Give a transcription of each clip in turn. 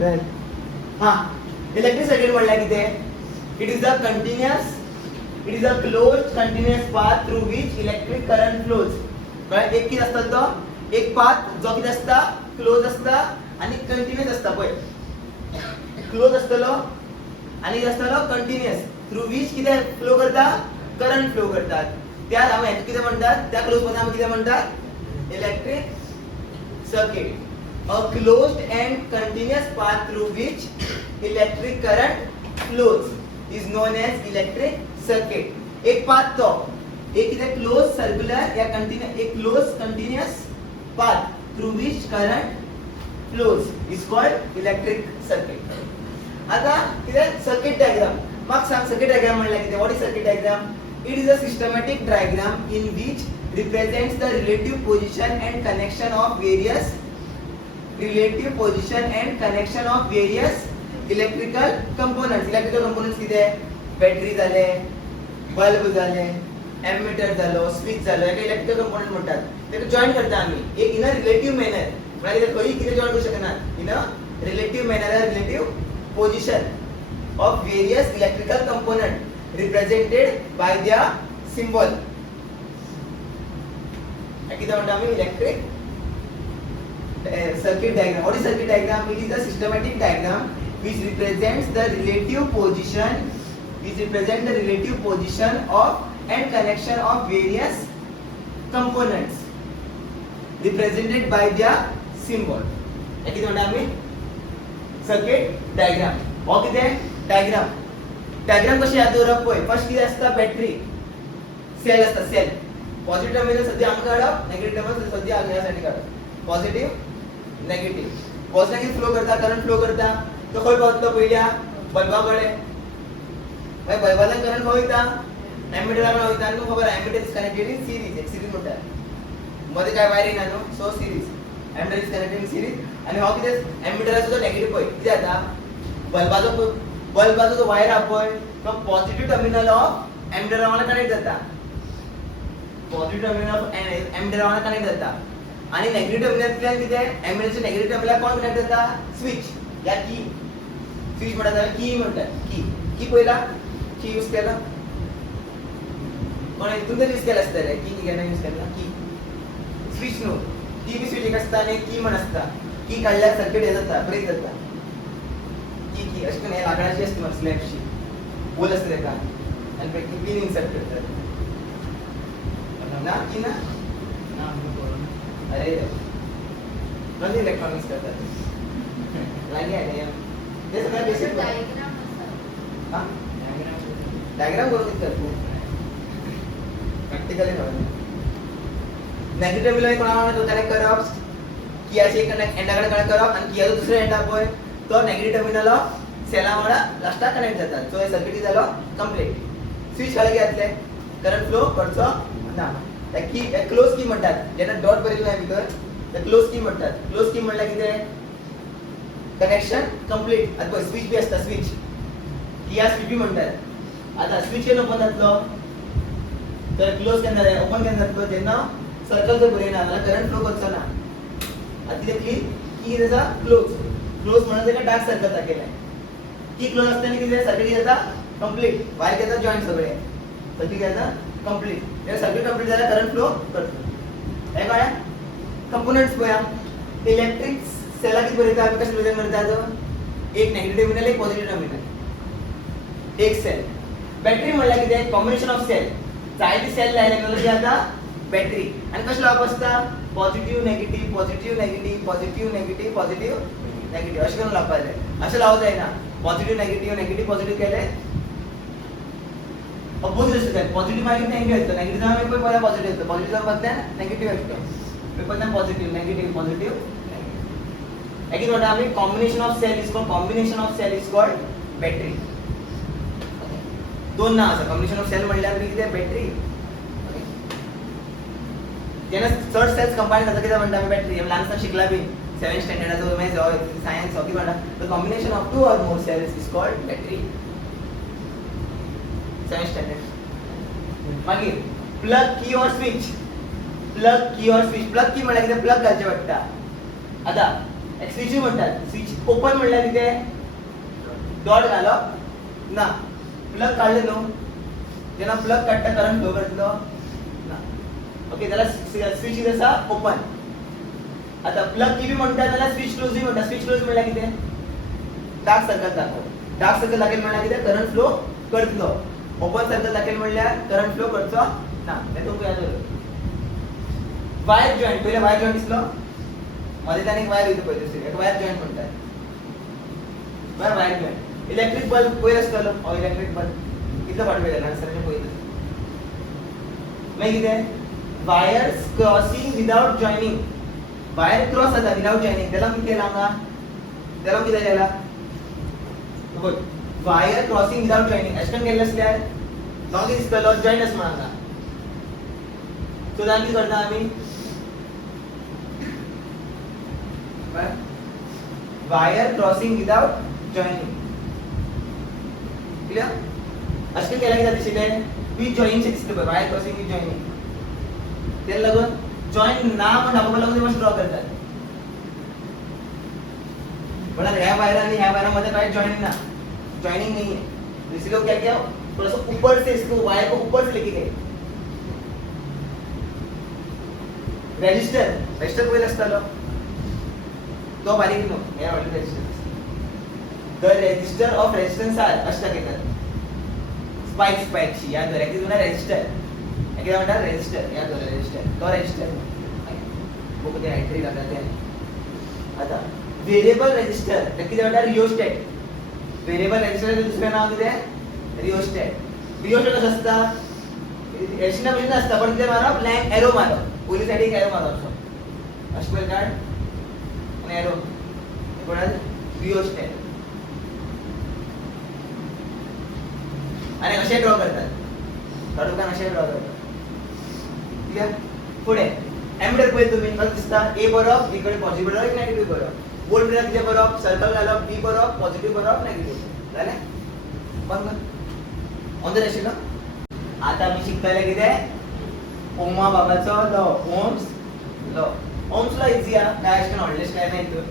हा electric circuit म्हणल्यार कितें? It is a closed continuous path through which electric current flows. कळ्ळें? एक कितें आसता तो एक पाथ जो कितें आसता क्लोज आसता आनी कंटिन्युअस आसता पळय. क्लोज आसतलो आनी कितें आसतलो कंटिन्युअस थ्रू विच कितें फ्लो करता करंट फ्लो करतात. त्यात आमी हेका कितें म्हणटात? त्या क्लोज पाथाक आमी कितें म्हणटात? Electric circuit. A closed and continuous path through which electric current flows is known as electric circuit. एक पाथ तो एक कितें क्लोज सर्क्युलर या कंटिन्युअस एक close continuous path through which current flows is called electric circuit. आता कितें circuit diagram म्हाका सांग. सर्किट डायग्राम म्हणल्यार कितें? What is circuit diagram? It is a systematic diagram in which represents the relative position and connection of various electrical components. Electrical components कितें? Battery जाले, bulb जाले, emitter जालो, स्विच जालो, हेका इलेक्ट्रिकल कंपोनंट म्हणटात. तेका जॉइन करता आमी एक इन अ रिलेटिव्ह मॅनर. म्हळ्यार खंय कितें जॉइन करूं शकनात in a relative manner relative position of various electrical component represented by their symbol. कितें म्हणटा आमी? Electric circuit diagram. What is circuit diagram? It is a systematic diagram which represents the relative position of and connection of various components represented by their symbol. कितें म्हणटा आमी? Circuit diagram. हो कितें? Diagram कशी याद दवरप पळय. फर्स्ट कितें आसता? बॅटरी सेल आसता. सेल पॉझिटिव्ह टर्मिनल सद्या हांगा काडप, नेगेटिव्ह टर्मिनल सद्या ह्या सायडीन काडप. Positive negative. पॉझिटिव्ह फ्लो करता करंट फ्लो करता तो खंय पावतलो? पयल्या बल्बा कडेन. मागीर बल्बांतल्यान करंट खंय वयता? एमिटरा कडेन वयता. आनी तुमकां खबर आहा emitter is connected in series. एक सिरीज म्हणटा मध्ये काय वायरिंग ना न्हू. So series emitter is connected in series. आनी हो कितें? एमिटराचो जो नेगेटिव्ह पळय कितें जाता? बल्बाचो जो वायर आहा पळय तो पॉझिटिव्ह टर्मिनल ऑफ एमिटरा वांगडा कनेक्ट जाता. पॉझिटिव्ह टर्मिनल ऑफ एमिटरा वांगडा कनेक्ट जाता. आणि नेगेटिव्ह टर्मिनल कितें? एमिटरचे नेगेटिव्ह टर्मिनल कोण कनेक्ट जाता? स्विच या की. स्विच म्हणटात की म्हणटात. की पयला की यूज केला कोण? हितून तरी यूज केला आसतलें. की केन्ना यूज केला? की स्विच न्हू. ती बी स्विच एक आसता आनी की म्हण आसता. की काडल्यार सर्किट हे जाता ब्रेक जाता. की अशें करून हे लाकडाची आसता म्हाका स्लॅबची होल आसता तेका आनी पळय पिन इन्सर्ट करतात. ना की ना अरे म्हणजे इलेक्ट्रॉनिक्स करतात लागे आहे ते सगळं बेसिक डायग्राम करून दिसतात तू प्रॅक्टिकली कळलं. नेगेटिव्ह टर्मिनल कोणाला कनेक्ट करप कियाचे कनेक्ट एंडाकडे कनेक्ट करप आणि कियाचो दुसरो एंड आहा पळय तो नेगेटिव्ह टर्मिनल ऑफ सेला वांगडा लास्टाक कनेक्ट जाता. सो हे सर्किट जालो कंप्लीट. स्विच घाले घातले करंट फ्लो करचो ना. की क्लोज की म्हणटात. जेन्ना डॉट बरयलो हांवें भितर ते क्लोज की म्हणटात. क्लोज की म्हणल्यार कितें? Connection complete. आतां पळय स्विच बी आसता स्विच किया स्विच बी म्हणटात. आतां स्विच केन्ना ओपन जातलो? तर क्लोज केन्ना ओपन केन्ना जातलो? जेन्ना सर्कल जर बरयना जाल्यार करंट फ्लो करचो ना. आतां कितें की कितें जाता? क्लोज म्हणून तेका डार्क सर्कल दाखयलें. की क्लोज आसतना कितें सर्किट जाता? कंप्लीट. वायर घेता जॉईंट सगळे सर्किट जाता कंप्लीट. हे सर्किट कंप्लीट जाल्यार करंट फ्लो करता. हे कळ्ळें? कंपोनंट्स पळया. इलेक्ट्रिक सेला कितें बरयता आमी कशें रिप्रेझेंट करतात? एक नेगेटिव्ह टर्मिनल एक पॉझिटिव्ह टर्मिनल एक सेल. बॅटरी म्हणल्यार कितें? Combination of cell. जायते सेल लायले जाल्यार कितें जाता? बॅटरी. आनी कशें लावप आसता? Positive negative positive negative positive negative positive negative अशें करून लावपाक जाय. अशें लावूं जायना. पॉझिटिव्ह नेगेटिव्ह नेगेटिव्ह पॉझिटिव्ह केलें अपोजिट आसता. पॉझिटिव्ह मागीर नेगेटिव्ह येता. नेगेटिव्ह जावन मागीर पळय पॉझिटिव्ह येता. पॉझिटिव्ह जावन बदल्यान नेगेटिव्ह येता. बदल्यान पॉझिटिव्ह नेगेटिव्ह पॉझिटिव्ह नेगेटिव्ह. हे कितें म्हणटा आमी? Combination of cell is called battery. दोन नांव आसा. कॉम्बिनेशन ऑफ सेल म्हणल्यार कितें? बॅटरी. जेन्ना चड सेल्स कंबायन जाता कितें म्हणटा आमी? बॅटरी. ल्हान आसतना शिकला बी 7th स्टँडर्डाचो मागीर सायन्स हो कितें म्हणटा? The combination of 2 or more cells is called battery. 7th standard. मागीर प्लग की और स्विच. प्लग की म्हणल्यार कितें? प्लग घालचें पडटा. आतां स्विच म्हणतात. स्विच ओपन म्हणल्यार कितें डॉट घालप ना. प्लग काढले न्हू, जेन्ना प्लग काडटा करंट फ्लो करतलो ना. ओके, जाल्यार स्विच कितें आसा ओपन. आता प्लग की बी म्हणटा जाल्यार स्विच क्लोज म्हणटा. स्विच क्लोज म्हणल्यार कितें डार्क सर्कल दाखव. डार्क सर्कल दाखयले म्हणल्यार कितें करंट फ्लो करतलो. ओपन सर्कल दाखयले म्हणल्यार करंट फ्लो करचो ना. तें तुमकां याद दवरप. वायर जॉइंट, पहिले वायर जॉइंट दिसलो मध्ये त्याने एक वायर येतो पहिले दुसरी एक वायर जॉइंट म्हणतात. बरं, वायर जॉइंट. इलेक्ट्रिक बल्ब पहिले आसतलो हो इलेक्ट्रिक बल्ब कितलो फावट पळयला आन्सराचे पळयता. मागीर कितें wires crossing without joining. Wire cross जाता विदाउट जॉइनिंग. त्याला कितें केला हांगा, त्याला कितें केला बघ, वायर क्रॉसिंग विदाउट जॉइनिंग अशें केलें आसल्यार म्हाका कितें दिसतलो जॉइंट आसा म्हणून हांगा. सो जाल्यार कितें करता आमी wire crossing without joining. Clear? अशें केल्यार कितें दिसलें विथ जॉइनिंग दिसलें पळय वायर क्रॉसिंग विथ जॉइनिंग. तेका लागून जॉइन ना म्हणून दाखोवपाक लागून ते मातशें ड्रॉ करतात. म्हळ्यार ह्या वायर आनी ह्या वायरा मध्ये काय जॉइनिंग ना, जॉइनिंग नहीं है. इसीलिए क्या किया थोड़ा सा ऊपर से इसको वायर को ऊपर से लेके गए. रेजिस्टर पहिले आसतालो तो बारीक न्हू, हे already resistor. The resistor of resistance R अशें दाखयतात. स्पायक्सची याद दवरा. कितें म्हणटा रेजिस्टर, कितें म्हणटा रेजिस्टर याद दवरा. रेजिस्टर तो रेजिस्टर बुक ते एंट्री घालता ते. आता व्हेरिएबल रेजिस्टर ते कितें म्हणटा रिओस्टॅट. व्हेरिएबल रेजिस्टराचें दुसरें नांव कितें रिओस्टॅट. रिओस्टॅट कसो आसता एशिना भशेन आसता पण कितें मारप लायन एरो मारप. पयली सायडीक एरो मारप अशें पळय काड आनी एरो म्हणल्यार रिओस्टॅट. आनी अशें ड्रॉ करतात. थोडे अशें ड्रॉ करतात. क्लियर? फुडें एमीटर पळय तुमी कसो दिसता. ए बरोवप एक कडेन पॉझिटिव्ह बरोवप एक नेगेटिव्ह बरोवप. वोल्ट मिटर कितें बरोवप सर्कल घालप बी बरोवप पॉझिटिव्ह बरोवप नेगेटिव्ह. जालें? बंद कर. ऑन द आशिल्लो. आतां आमी शिकतले कितें ओमा बाबाचो law. Ohm's law. Ohm's law easy आहा, काय अशें व्हडलें काय ना हितून.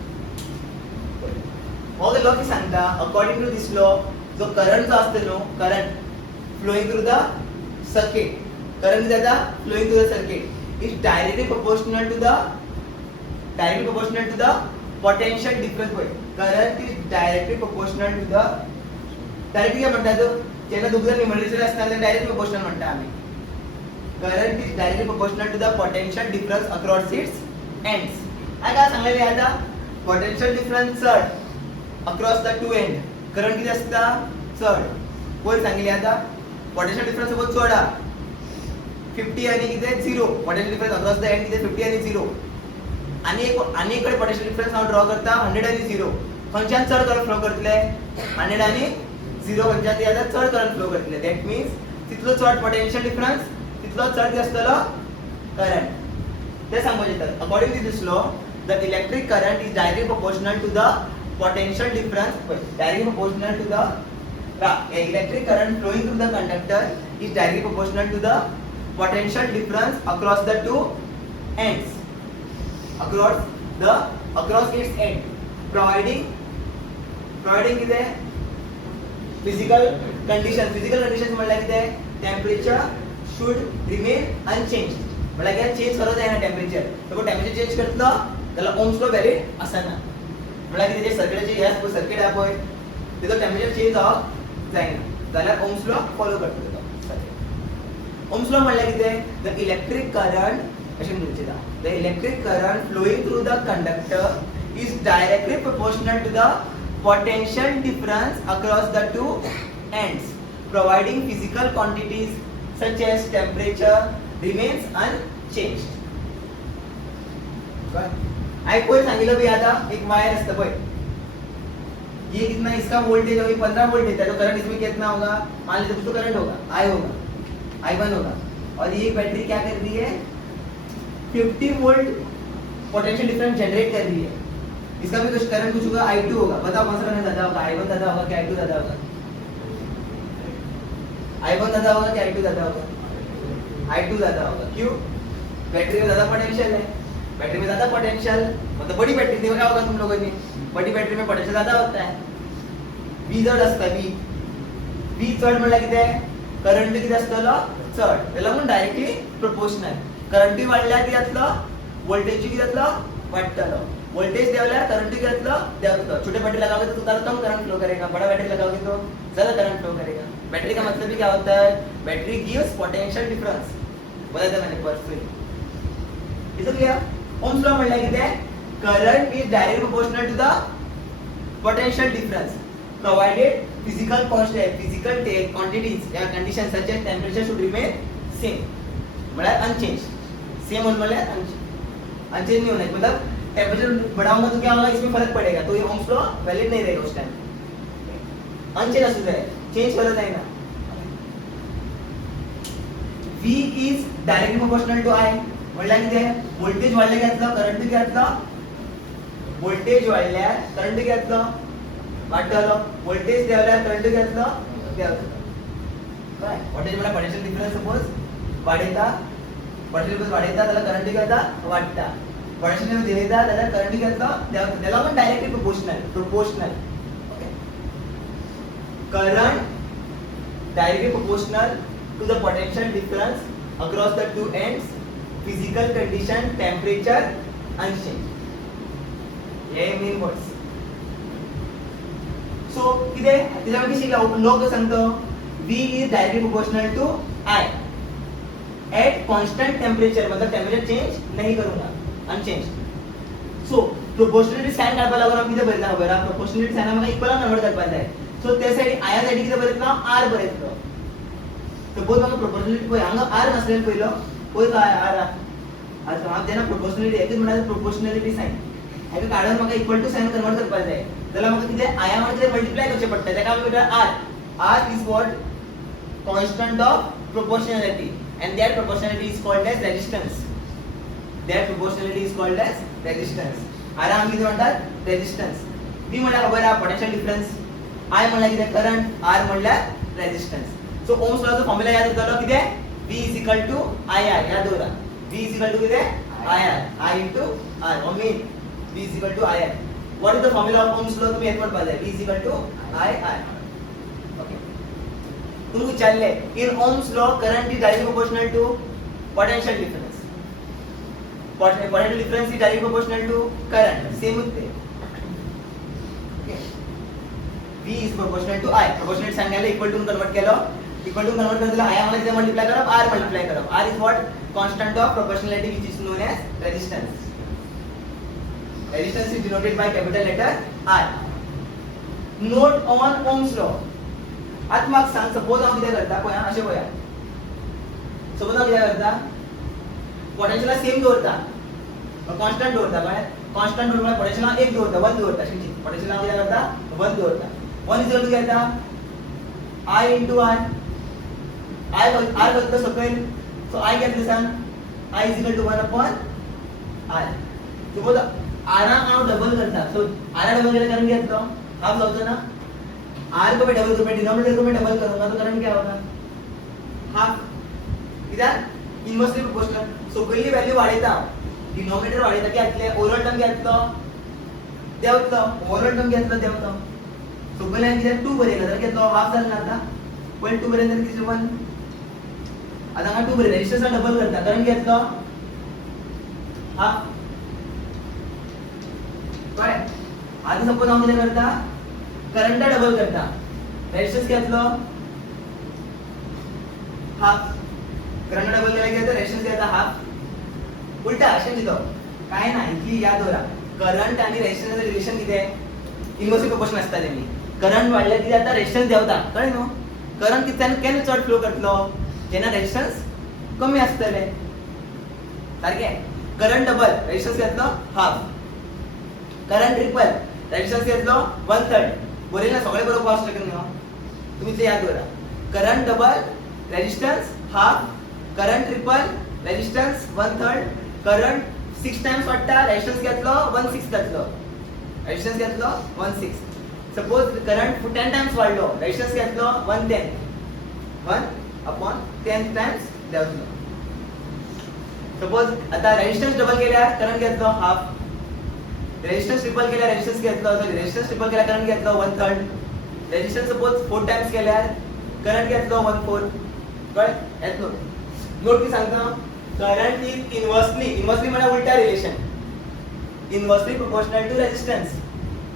हो लॉ कितें सांगता अकॉर्डिंग टू दिस लॉ जो करंट जो आसता न्हू current flowing through the circuit. Current जाता flowing through the circuit is directly proportional to the potential difference होय. Current is directly proportional to the directly काय म्हणतात जेन्ना दोगजाण न्यूमरेटर आसता तेन्ना डायरेक्ट प्रोपोर्शनल म्हणटा आमी. Current is directly proportional to the potential difference across its ends. हांवें काय सांगलेलें आतां पोटेंशियल डिफरन्स चड across the two end. Current कितें आसता चड. वयर सांगिल्लें आतां पोटेंशियल डिफरन्स सपोज चड आहा 50 आनी कितें 0. Potential difference across the end कितें 50 आनी 0. आनी एक कडेन पोटेंशियल डिफरन्स हांव ड्रॉ करता 100 आनी 0. खंयच्यान चड करंट फ्लो करतले 100 आनी 0 खंयच्यान ती आतां चड करंट फ्लो करतले. दॅट मीन्स तितलो चड पोटेंशियल डिफरन्स तितलो चड आसतलो करंट. ते सांगपाचें येता according to this law the electric current is directly proportional to the potential difference. Directly proportional to the electric current flowing through the conductor is directly proportional to the potential difference across the two ends. across its end providing कितें physical conditions म्हणल्यार कितें temperature should remain unchanged. म्हणल्यार कितें change करूंक जायना temperature. Suppose temperature change करतलो जाल्यार Ohm's law valid आसना. म्हणल्यार कितें जे सर्किटाचे सर्किट आहा पळय तेजो टेम्परेचर चेंज जावप जायना जाल्यार ओम्स लॉ फॉलो करतलो. ओम्स लॉ म्हणल्यार कितें द इलेक्ट्रिक करंट अशें म्हणचें आहा. The electric current flowing through the conductor is directly proportional to the potential difference across the two ends, providing physical quantities such as temperature remains unchanged. आई कोई सांगितलं भी आता एक वायर असतं पय ये कितना इसका वोल्टेज अभी 15 वोल्ट है तो करंट इसमें कितना होगा मान लीजिए तो करंट होगा I1 होगा और ये बैटरी क्या कर रही है 50 वोल्ट पोटेंशियल डिफरेंस जनरेट कर रही है. इसका भी कुछ करंट कुछ होगा I2 होगा. बताओ कौन सा करंट ज्यादा होगा I1 ज्यादा होगा कि I2 ज्यादा होगा. I1 ज्यादा होगा कि I2 ज्यादा होगा. I2 ज्यादा होगा. क्यों बैटरी में ज्यादा पोटेंशियल है बैटरी में ज्यादा पोटेंशियल, मतलब बड़ी बैटरी थी, क्या होगा तुम लोगों ने, बड़ी बैटरी में पोटेंशियल ज्यादा होता है. V जड असता, V चड म्हणल्यार कितें, करंट कितें आसतलो चड, त्याला म्हणून डायरेक्टली प्रोपोर्शनल. करंट वाढल्यार कितें जातलो, वोल्टेज कितें जातलो वाढतलो. वोल्टेज देवल्यार करंट कितें जातलो देवतलो. छोटे बैटरी लगाओगे तो ज्यादा कम करंट फ्लो करेगा, बड़ा बैटरी लगाओगे तो ज्यादा करंट फ्लो करेगा. बैटरी का मतलब ही क्या होता है, बैटरी गिव्स पोटेंशियल डिफरेंस. बताया मैंने परसों. Is it clear? Ohm's law म्हणल्यार कितें, current is directly proportional to the potential difference provided physical quantities या conditions such as temperature should remain same. मतलब unchanged. Same मतलब unchanged नहीं होना है, मतलब टेम्परेचर बढ़ाऊंगा तो क्या होगा, इसमें फर्क पड़ेगा, तो ये ओम्स लॉ वैलिड नहीं रहेगा उस टाइम. अनचेंज असू जाए, चेंज करत आहे ना. V is directly proportional to I. म्हणल्यार कितें, वोल्टेज वाढले की जातलो, करंट की जातलो, वोल्टेज वाढल्यार करंट की जातलो वाढतलो, वोल्टेज देवल्यार करंट की जातलो देवतलो. काय वोल्टेज म्हणल्यार पोटेंशियल डिफरन्स सपोज वाडयता, पोटेंशियल डिफरन्स वाडयता जाल्यार करंट की जाता वाडटा, पोटेंशियल डिफरन्स देयता जाल्यार करंट की जातलो देवतलो. त्याला पण directly proportional. Okay, current directly proportional to the potential difference across the two ends, physical condition, temperature, unchanged. हे मेन वर्ड्स. सो कितें त्याच्यामध्ये शिकला लोक सांगतो V is directly proportional to I at constant temperature, मतलब टेम्परेचर चेंज नहीं करूंगा, unchange. So proportionality sign काढपाक लागून आमी कितें बरयता खबर आहा, प्रोपोर्शनलिटी साइन आमकां इक्वल कन्वर्ट करपाक जाय. सो त्यासाठी आया साठी कितें बरयतलो, R बरयतलो. सपोज म्हाका प्रोपोर्शनलिटी पळय हांगा R नासलेलो पयलो, पळय काय R आसा, हांव तेन्ना प्रोपोर्शनलिटी एकच म्हणल्यार प्रोपोर्शनलिटी साइन हाका काढून म्हाका इक्वल टू साइन कन्वर्ट करपाक जाय. त्याला म्हाका कितें आया मध्ये मल्टिप्लाय करचे पडटा, तेका आमी म्हणटा R is what constant of proportionality and that proportionality is called as resistance. That proportionality is called as resistance. R आमी कितें म्हणतात रेजिस्टन्स. V म्हणल्यार खबर आहा पोटेंशियल डिफरन्स, I म्हणल्यार कितें करंट, R म्हणल्यार रेजिस्टन्स. सो ओम्स लॉचो फॉर्म्युला याद उरतलो कितें, V is equal to IR. याद दवरा, V is equal to कितें IR, I into R. or mean V is equal to IR. What is the formula of Ohm's law? तुम्ही एकवट पाहिजे. V is equal to IR. Okay. तुम्ही विचारले in Ohm's law current is directly proportional to potential difference. Potential difference is directly proportional to current. Same होते. Okay. V is proportional to I. Proportional सांगायला equal to convert केलं. Equal to convert करताना I आम्हाला किती multiply करब, R multiply करब. R is what constant of proportionality which is known as resistance. Resistance is denoted by capital letter R. Note on Ohm's law. आता मग सांग, suppose हांव कितें करता पळय, अशें पळया, सपोज हांव कितें करता, पोटेंशियल सेम दवरता, कॉन्स्टंट दवरता, कळ्ळें, कॉन्स्टंट दवरता, पोटेंशियल हांव 1 दवरता, 1 दवरता, पोटेंशियल हांव कितें करता 1 दवरता. 1 इज इक्वल टू घेता I into R. R करता सकयल, सो I घेतलें सांग, I is equal to 1 upon R. Suppose R हांव डबल करता, सो R डबल केला करंट घेतलो, हाफ जावचो ना, R को मैं डबल करूँ, डिनोमिनेटर को मैं डबल करूंगा तो करंट क्या होगा, हाफ. कित्याक इनवर्सली प्रोपोर्शनल. सकयली वॅल्यू वाडयता, डिनोमिनेटर वाडयता, कितें जातलें, ओवरऑल टर्म घेतलो देंवतलो, ओवरऑल टर्म घेतलो देंवतो. सकयल्यान कितें 2 बरयला जाल्यार घेतलो हाफ जालो ना, आतां पयलीं 2 बरयला जाल्यार कितें 1. आतां हांगा 2 बरयला, रेजिस्टन्स डबल करता, करंट घेतलो हाफ. कळ्ळें. आतां सपोज हांव कितें करता, करंट डबल करता, रेजिस्टन्स घेतलो हाफ, करंट डबल केला की रेजिस्टन्स घेता हाफ. उलटा अशें दिलो काय ना, की याद दवरा, करंट आणि रेजिस्टन्सचं रिलेशन कितें, इनवर्सली प्रोपोर्शनल आसता तेमी. करंट वाडल्यार कितें जाता, रेजिस्टन्स देंवता, कळ्ळें न्हू. करंट कितें केन्ना चड फ्लो करतलो, जेन्ना रेजिस्टन्स कमी आसतले, सारकें. करंट डबल, रेजिस्टन्स घेतलो हाफ, करंट ट्रिपल, रेजिस्टन्स घेतलो 1/3. बरयला सगळे बरोबर पास शकत न्हू, तुम्ही ते याद दवरा. Current double, resistance half, current triple, resistance 1/3, current 6 times वाडटा, रेजिस्टन्स घेतलो 1/6 जातलो, रेजिस्टन्स घेतलो 1/6. सपोज करंट 10 टाइम्स वाढलो, रेजिस्टन्स घेतलो 1/10, 1/10 टाइम्स देंवतलो. सपोज आता रेजिस्टन्स डबल केल्यार करंट घेतलो हाफ, रेजिस्टन्स ट्रिपल केल्यार रेजिस्टन्स घेतलो, सॉरी रेजिस्टन्स ट्रिपल केल्यार करंट घेतलो 1/3, रेजिस्टन्स सपोज 4 टाइम्स केल्यार करंट घेतलो 1/4, कळ्ळें? येतलो. नोट की सांगता, करंट इज इन्वर्सली म्हणजे उलटा relation, inversely proportional to resistance.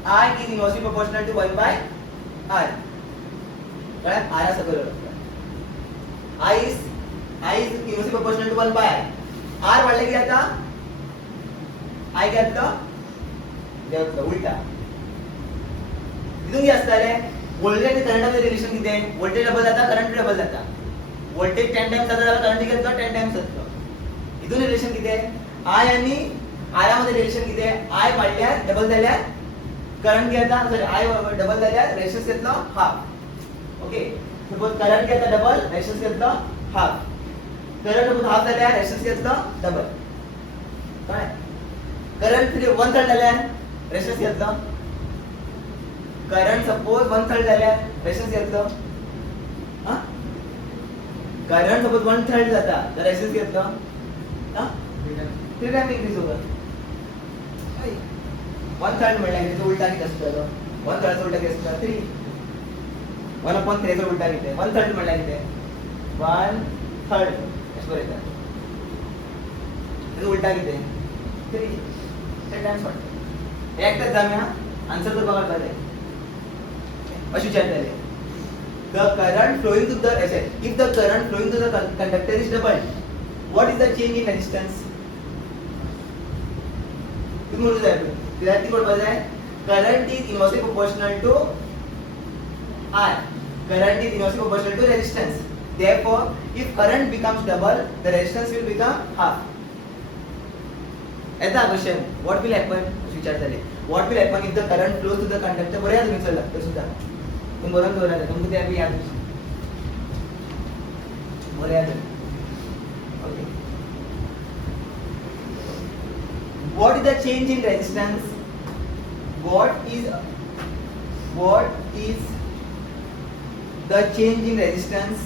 I is inversely proportional to 1/R. कळलं? R असं करू. I is inversely proportional to 1/R. R वाढले की आता I घेतलं देवतलं उलटा. इथून काय असताले? व्होल्टेज आणि करंट मध्ये रिलेशन किती आहे? व्होल्टेज डबल जाता, करंट डबल जाता. व्होल्टेज 10 टाइम्स जाता, करंट घेतलं 10 टाइम्स जातो. इथून रिलेशन किती आहे? I आणि R मध्ये रिलेशन किती आहे? I वाढल्यार डबल झाल्यार करंट घेता, सॉरी I डबल झाल्यार रेजिस्टन्स घेतलो हाफ. ओके, सपोज करंट घेता डबल, रेजिस्टन्स घेतलो हाफ. करंट सपोज हाफ झाल्यार रेजिस्टन्स घेतलो डबल. काय? करंट 1/3 झाल्यार रेजिस्टन्स घेतलो. करंट सपोज 1/3 झाल्यार रेजिस्टन्स घेतलो. हां? करंट सपोज 1/3 जाता, तर रेजिस्टन्स घेतलो. हां? 3 टाइम इंक्रीज होगा. 1/3 म्हणल्यार कितें उलटा कितें आसतलो? 1/3 उलटा कितें आसता? 3. 1/3 उलटा कितें? 1/3 म्हणल्यार कितें? 1/3 अशें बरयता. तेजो उलटा कितें? 3. 10 टाइम्स वाडटा. एकदाच जाम्या आन्सर करपाक कळटलें. अशें विचारतले. The current flowing to the if the current flowing to the conductor is doubled, what is the change in resistance? तुम्ही म्हणू जाय विद्यार्थी कोण जाय current is inversely proportional to R. Current is inversely proportional to resistance. Therefore, if current becomes double, the resistance will become half. At the question, what will happen? विचारतले. What will happen if the current flows to the conductor? बरोबर तुम्ही चला तो सुद्धा. तुम बरोबर बोला तुमको ते अभी याद है. बरोबर याद है. Okay. What is the change in resistance? What is the change in resistance?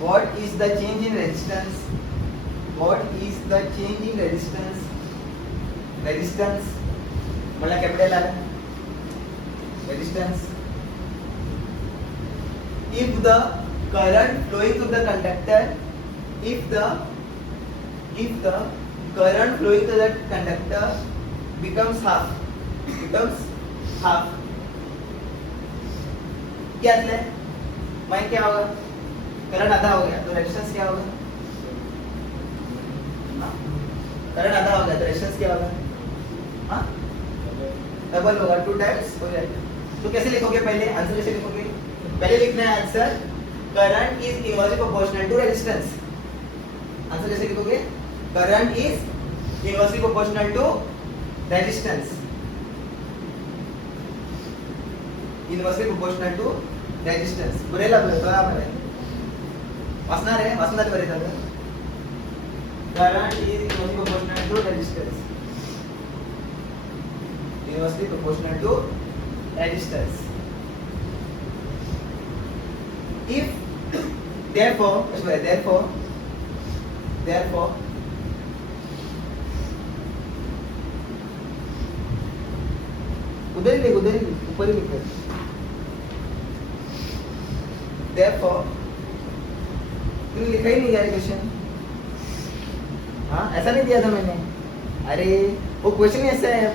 What is the change in resistance? What is the change in resistance? Resistance मला कैपिटल आला. Resistance. If the current flowing through the conductor, if the current flowing through the conductor becomes half, क्या है? Mine क्या होगा? Current आधा हो गया तो resistance क्या होगा? करंट आधा हो गया तो रेजिस्टेंस क्या होगा? हाँ डबल होगा, 2 टाइम्स हो जाएगा. तो कैसे लिखोगे? पहले आंसर कैसे लिखोगे? पहले लिखना है answer current is inversely proportional to resistance. Answer कैसे लिखोगे? Current is inversely proportional to resistance. Inversely proportional to resistance. बरेला बरे वाचणार आहे, वाचणार बरे झालं. Current is inversely proportional to resistance. Inversely proportional to resistance. If therefore उधर ही ऊपर ही लिख. Therefore तुमने लिखा ही नहीं यार क्वेश्चन. हाँ ऐसा नहीं दिया था मैंने. अरे वो क्वेश्चन ऐसा है.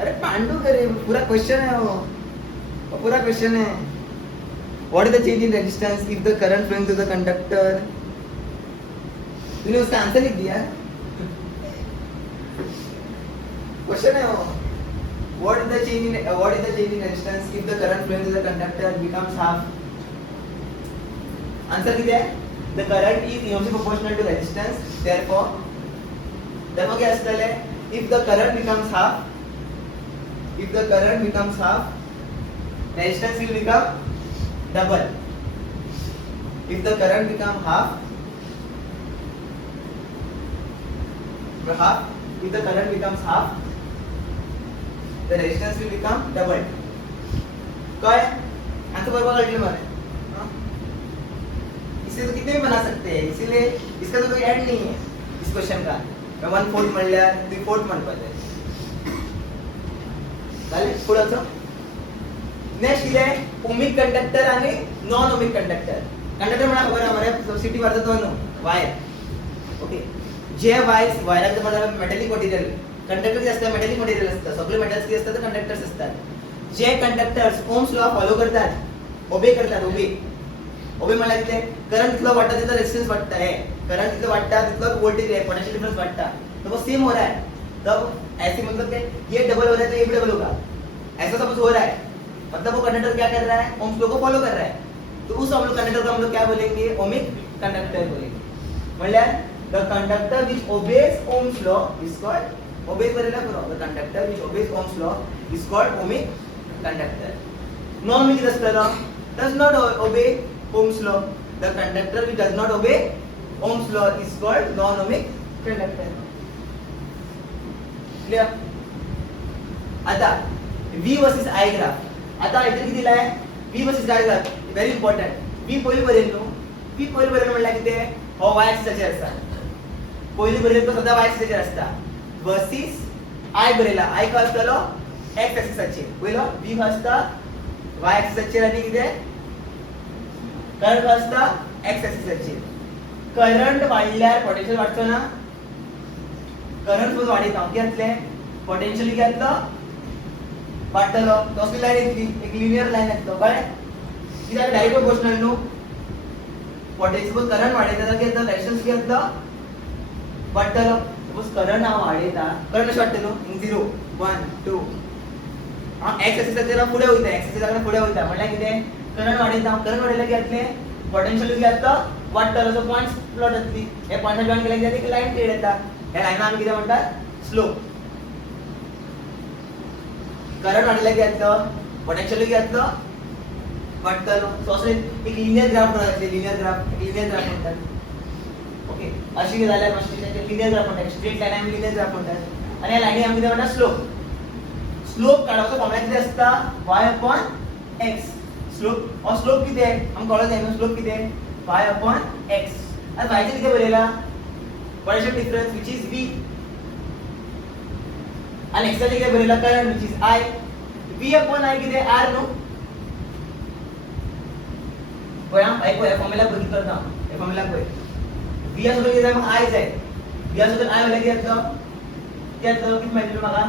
अरे पांडु करे पूरा क्वेश्चन है वो पूरा क्वेश्चन है. What is the change in resistance if the current flowing through the conductor? तूने उसका आंसर लिख दिया. क्वेश्चन है वो. What is the change in resistance if the current flowing through the conductor becomes half? Answer कितना है? The current is inversely proportional to resistance. Therefore क्या असता है? If the current becomes half, resistance will become double. If the current becomes half, if the current becomes half, the resistance will become double. क्या है? Answer बराबर कर लिया मैंने. इसे तो कितने भी बना सकते हैं, इसीलिए इसका तो कोई ऐड नहीं है. नेक्स्ट क्वेश्चन का 1/4 म्हणल्यार 3/4 म्हणपाचें जालें पुढचो नेक्स्ट कितें ओमिक कंडक्टर आणि नॉन ओमिक कंडक्टर कंडक्टर म्हणा खबर आहा मरे सिटी वाजता तो न्हू वायर ओके जे वायरांचं म्हणा मेटॅलिक मटेरियल कंडक्टर जे असतात मेटॅलिक मटेरियल असतात सगळे मेटल्स जे असतात ते कंडक्टर्स असतात जे कंडक्टर्स ओम्स लॉ फॉलो करतात ओबे करतात ओबे म्हळ्यार कितें करंट जितलो वाढता तितलो रेजिस्टन्स वाढता है करंट जितलो वाढता तितलो वोल्टेज है पोटेंशियल डिफरेंस वाढता तो वो सेम हो रहा है तब ऐसे मतलब कि ये डबल हो रहा है तो ये भी डबल होगा ऐसा सपोज हो रहा है मतलब वो कंडक्टर क्या कर रहा है ओम्स लॉ को फॉलो कर रहा है तो उस हम लोग कंडक्टर को हम लोग क्या बोलेंगे ओमिक कंडक्टर बोलेंगे म्हणल्यार the conductor which obeys Ohm's law is called obeys बरेला करो the conductor which obeys Ohm's law is called ohmic conductor non ohmic असतलो does not obey Ohm's law the conductor which does not obey Ohm's law is called non ohmic conductor clear आता V versus I graph आता इथे किती दिलाय V versus I graph very important V पयली बरेल न्हू V पयली बरेल म्हणल्यार कितें हो y एक्सिसचेर आसा पयली बरेल तो सदां y एक्सिसचेर आसता वर्सेस I बरेला I को आसतलो x एक्सिसचेर पयलो V को आसता y एक्सिसचेर आनी कितें करंट आसता x एक्सिसचेर करंट वाढल्यार पोटेंशियल वाडचो ना करंट सुद्दां वाडयता कितें जातलें पोटेंशियल कितें जातलो वाढतलो तसली लाइन येतली एक लिनियर लाइन येतलो कळ्ळें कित्याक डायरेक्ट प्रोपोर्शनल न्हू पोटेंशियल करंट वाडयता जाल्यार कितें जातलो रेजिस्टन्स कितें जातलो वाडटलो सपोज करंट हांव वाडयता करंट कशें वाडटलो 0 1 2 हांव एक्स एक्सिसाचेर फुडें वयता एक्स एक्सिसाचेर फुडें वयता म्हणल्यार कितें करंट वाडयता करंट वाडयल्यार कितें जातलें पोटेंशियल कितें जातलो वाडटलो सो पॉइंट्स प्लॉट जातली हे पॉइंट जॉइन केल्यार कितें एक लाइन क्रिएट जाता ह्या लायना आमी कितें म्हणटात स्लोप करंट वाडल्यार कितें जातलो पोटेंशियल कितें जातलो वाडटलो सो असो एक लिनियर ग्राफ बनवता लिनियर ग्राफ म्हणटात ओके अशी जाल्यार मातशें लिनियर ग्राफ म्हणटात स्ट्रेट लाइन आमी लिनियर ग्राफ म्हणटात आनी ह्या लायनी आमी कितें म्हणटात स्लोप काडपाचो फॉर्मुला कितें आसता y/x स्लोप हो स्लोप कितें आमकां कळत जाय न्हू स्लोप कितें y/x आनी y चें कितें बरयला potential difference which is v आणि एक्सचे किती बरेला current which is I V/I किती R नो पळय हां पळय फॉर्म्युला बघितलो ना हे फॉर्म्युला पळय V असो किती जाय मग I जाय V असो I वाला किती येतलो किती मेळटलो म्हाका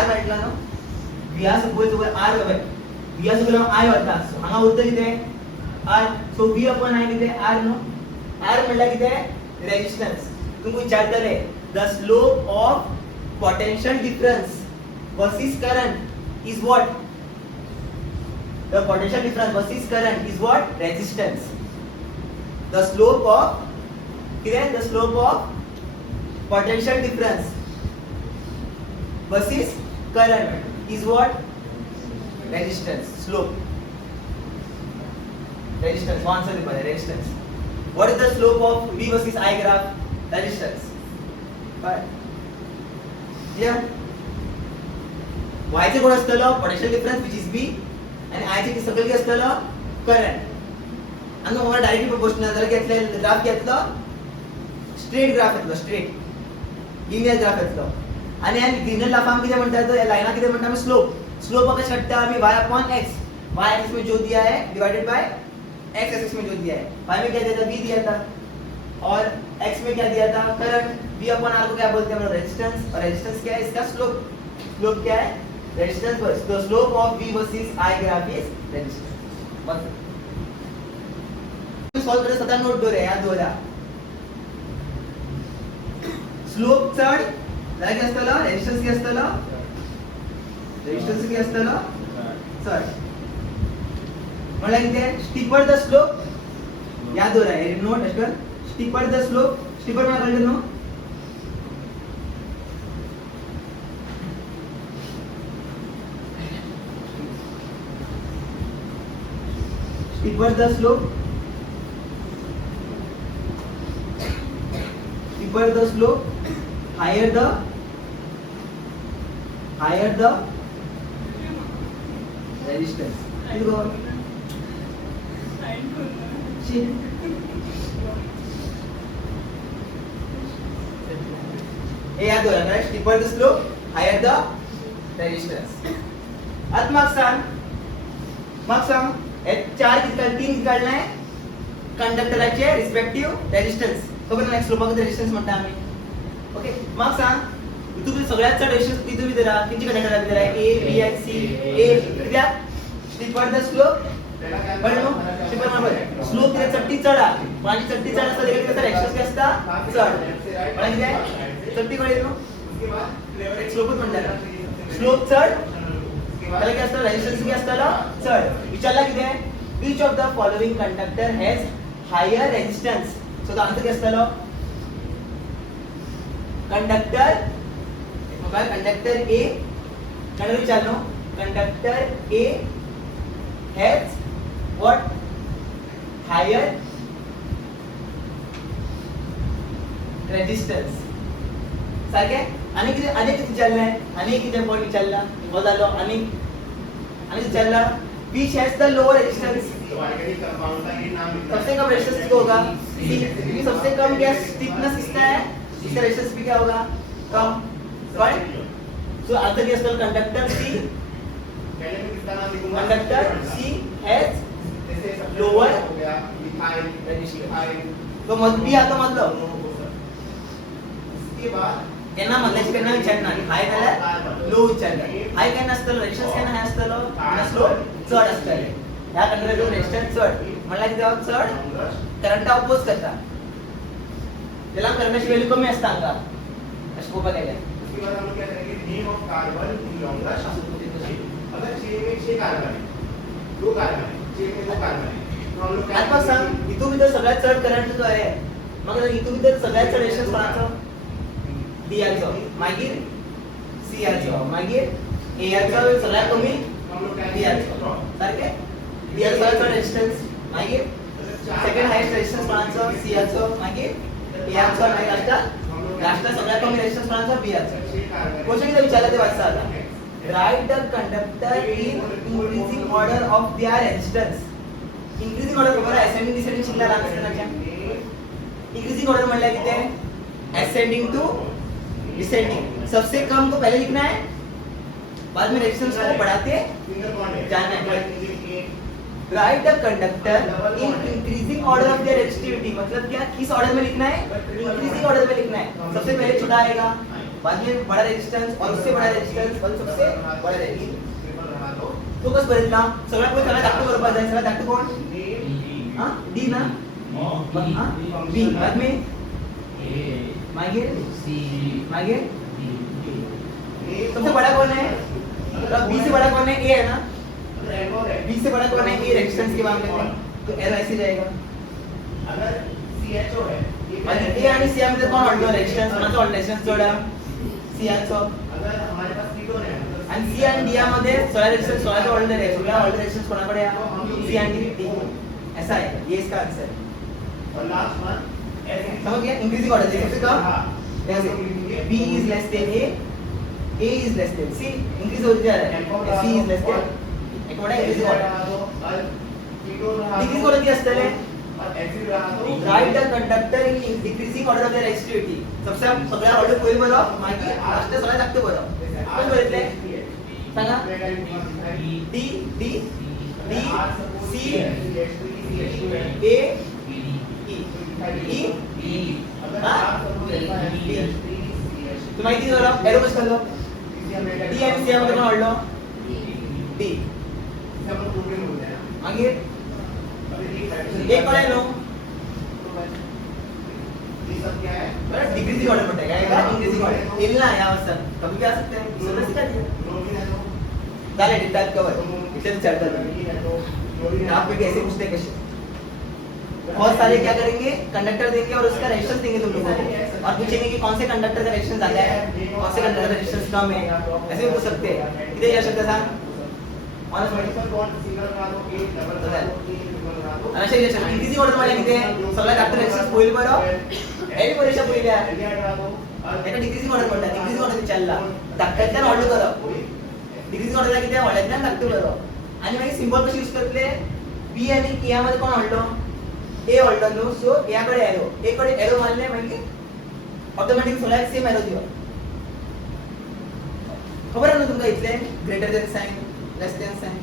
R मेळटलो न्हू V असो पळय R हय V असो केलो I वता सो हांगा उरता किती R सो V/I किती R नो R म्हणल्यार किती रेजिस्टन्स तुमकां विचारतले the slope of potential difference versus current is what the potential difference versus current is what resistance the slope of potential difference versus current is what resistance slope resistance answer the resistance what is the slope of V versus I graph resistance right yeah y चे कोण असतलो potential difference which is v आणि I चे सगळे किती असतलो current आणि मग डायरेक्टली प्रोपोर्शनल जाल्यार घेतले ग्राफ घेतलो स्ट्रेट ग्राफ येतलो स्ट्रेट लिनियर ग्राफ येतलो आणि लिनियर ग्राफाक किती म्हणतात या लाइना किती म्हणतात आम्ही स्लोप कशें काढता आम्ही y/x y एक्सिस में जो दिया है डिवाइडेड बाय x एक्सिस में जो दिया है y में क्या दिया था v दिया था और x में क्या दिया था करंट V/R को क्या बोलते हैं रेजिस्टेंस और रेजिस्टेंस क्या है इसका स्लोप क्या है resistance versus the slope of V versus I graph is resistance bus solve करे सदा नोट दो रे याद हो जा स्लोप चढ जाल्यार कितें आसतलो रेजिस्टेंस कितें आसतलो रेजिस्टेंस कितें आसतलो चढ म्हणल्यार कितें स्टीपर द स्लोप याद हो रहा है नोट एस्टर स्टीपर द स्लोप स्टीपर म्हळ्यार कळ्ळें न्हू steeper the slope higher the resistance हे या दोन right steeper the slope higher the resistance आता मग सांग हे चार तीन किती काढलाय कंडक्टरचे रिस्पेक्टिव्ह रेजिस्टन्स सोबत नेक्स्ट स्लोपाक रेजिस्टन्स म्हणता आम्ही ओके मग सांग तुम्ही सगळ्यात चढ रेजिस्टन्स किती भितर किती कंडक्टर भितर आहे ए बी आणि सी ए कित्याक स्टीपर द स्लोप कळलो स्टीपर मारबल स्लोप किती चढती चढा आणि चढती चढ असता देखील त्याचा रेजिस्टन्स किती असता चढ म्हणजे किती चढती कळेल नो स्लोपच म्हणतात स्लोप चढ त्याला काय असतं रेजिस्टन्स किती असताला चढ विचारला किती आहे which of the following conductor has higher resistance so the answer किती असताला कंडक्टर A कंडक्टर विचारलो conductor A has what higher resistance सारखे आणि किती विचारलाय आणि किती पॉइंट विचारला बदललो आणि विचारला which has the lower resistance सबसे कम रेजिस्टेंस कितना होगा क्योंकि सबसे कम क्या स्टिफनेस किसका है इसका रेजिस्टेंस भी क्या होगा कम राइट सो आंसर क्या इसका conductor C has lower resistance तो मत भी आता मतलब इसके बाद त्यांना मधल्याची त्यांना विचारणार हाय त्याला लो विचारणार हाय काय नसतं रेजिस्टन्स काय हाय असतं स्लो चढ असतं या कंडक्टरचा रेजिस्टन्स चढ म्हणला की जेव्हा चढ करंट अपोज करता त्याला करंटची व्हॅल्यू कमी असतं अंगा अशी कोपा केल्या उसके बाद हम क्या करेंगे name of carbon in longest अगर चेन में 6 कार्बन है 2 कार्बन है चेन में 2 कार्बन है तो हम लोग क्या आता सांग इथून भीतर सगळ्यात चढ करंट जो आहे मग इथून भीतर सगळ्यात चढ रेजिस्टन्स कोणाचं डी याचं मागीर सी याचं मागीर ए याचं सगळ्यात कमी डी याचं सारखे डी याचं सगळ्यात चढ रेजिस्टन्स मागीर सेकंड हायेस्ट रेजिस्टन्स कोणाचं सी याचं मागीर ए याचं आणि लास्टला सगळ्यात कमी रेजिस्टन्स कोणाचं बी याचं क्वेश्चन किती विचारला ते वाचता आता right the conductor in increasing order of their resistance increasing order बरोबर असेंडिंग डिसेंडिंग शिकला लागतं इंक्रीजिंग ऑर्डर म्हणलं की ते असेंडिंग टू डिसेंडिंग सबसे कम को पहले लिखना है बाद में रेजिस्टेंस को बढ़ाते जाना है right the conductor in increasing order of their resistivity मतलब क्या किस ऑर्डर में लिखना है इंक्रीजिंग ऑर्डर में लिखना है सबसे पहले छोटा आएगा बाद में बड़ा रेजिस्टेंस और उससे बड़ा रेजिस्टेंस और सबसे बड़ा रेजिस्टेंस फोकस बदलना सगळा कोण सगळा दाखव बरोबर आहे सगळा दाखव कोण हां डी ना हां बी बाद में मागे मागे सबसे बड़ा कौन है बी से बड़ा कौन है ए है ना बी से बड़ा कौन है ए रेजिस्टेंस के मामले में तो एल ऐसे जाएगा अगर CHO है आणि ए आणि सी मध्ये कोण ऑर्डर रेजिस्टेंस कोणाचा ऑर्डर रेजिस्टेंस जोडा सी याचा अगर हमारे पास कीटोन है आणि सी आणि डी मध्ये सोळा रेजिस्टेंस सोळाचा ऑर्डर आहे सगळा ऑर्डर रेजिस्टेंस कोणाकडे आहे सी आणि डी ऐसा है ये इसका आंसर है और लास्ट वन समझ गया इंक्रीजिंग ऑर्डर देखो कम जैसे b is less than a is less than c increase होते जा रहा है c is less than एक बड़ा इंक्रीजिंग ऑर्डर डिक्रीज ऑर्डर क्या असतं रे write the conductor in decreasing order of the resistivity सबसे सगळ्या ऑर्डर कोई बरो मागे लास्ट सगळ्या लागते बरो कोण बघितले सांगा डी डी डी सी ए ई तो माहिती जरा एरो कसं झालं डी आणि सी मध्ये कोण ऑर्डर डी मागे एक पड़ा लो डिक्रीजिंग ऑर्डर पड़ता है क्या इंक्रीजिंग ऑर्डर इल्ला यावर सर कभी भी आ सकते हैं समझ क्या दिया डाले डिटेल कवर इसे चलता है आप पे कैसे पूछते हैं क्वेश्चन बहुत सारे क्या करेंगे कंडक्टर देंगे और उसका रेजिस्टेंस देंगे तुम लोगों को और पूछेंगे कि कौन से कंडक्टर का रेजिस्टेंस ज्यादा है कौन से कंडक्टर का रेजिस्टेंस कम है ऐसे भी पूछ सकते हैं कितने जा सकते हैं ऑनर्स मेडिकल बॉन्ड सिंगल बना दो ए डबल बना दो आणि अशा याच्या किती ऑर्डर मध्ये किती सगळ्या डॉक्टर रेजिस्टेंस होईल बरं एनी परीक्षा पहिल्या एका डिक्रीजिंग ऑर्डर म्हणतात डिक्रीजिंग ऑर्डर चालला डॉक्टरच्या ऑर्डर करा डिक्रीजिंग ऑर्डरला किती वाढत नाही डॉक्टर बरं आणि मग सिंबल कशी यूज करतले बी आणि ए मध्ये कोण ऑर्डर ए ऑर्डर नो सो याकडे एरो ए कडे एरो मारले म्हणजे ऑटोमॅटिक सगळ्या सेम एरो दियो खबर आहे ना तुमका इथले ग्रेटर दॅन साइन लेस दॅन साइन